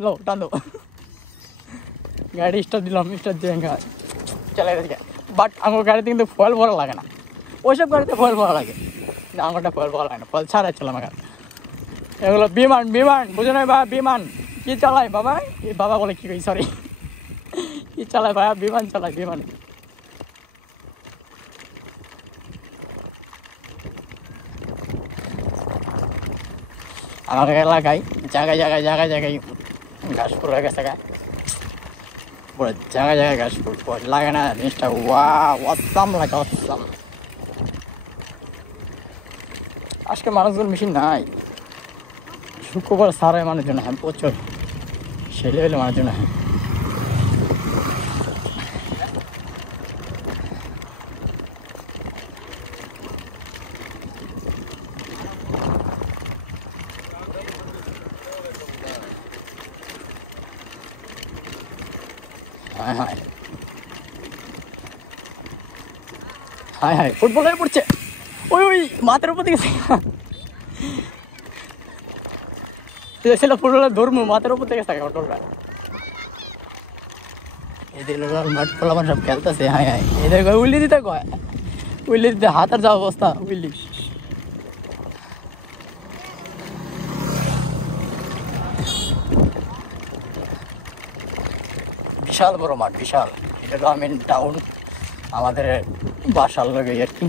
लो टान दो गाड़ी स्टार्ट दिलाम स्टार्ट देंगे चले गए বাট আমার গাড়িতে কিন্তু ফল ভরা লাগে না ওইসব গাড়িতে ফল ভরা লাগে না আমারটা ফল ভরা লাগে না ফল ছাড়া চলে আমার গাড়ি এগুলো বিমান বিমান বুঝো না বা বিমান কি চালায় বাবা এই বাবা বলে কি কই সরি কি চালায় ভাইয়া বিমান চালায় বিমান আমাদের এলাকায় জায়গায় জায়গায় জায়গায় জায়গায় ঘাস ফুল হয়ে গেছে পুরো জায়গায় জায়গায় ঘাস ফুল লাগে না জিনিসটা ওয়াসাম লাগে ওয়াসাম আজকে মানুষগুলো মেশিন নাই শুক্রবার সারাই মানুষজন হ্যাঁ প্রচুর সেই লেভেলে মানুষজন হ্যাঁ হায় হায় হায় হায় ফুটবল হয়ে পড়ছে ওই ওই মাথার উপর থেকে ছিল ফুটবলের ধর্ম মাথার উপর থেকে থাকে অটোটা এদের মাঠ ফলা সব খেলতেছে হায় হায় এদের উইলি দিতে কয় উইলি দিতে হাতের যা অবস্থা উইলি বিশাল বড় মাঠ বিশাল এটা গ্রামীণ টাউন আমাদের বাসার লাগে আর কি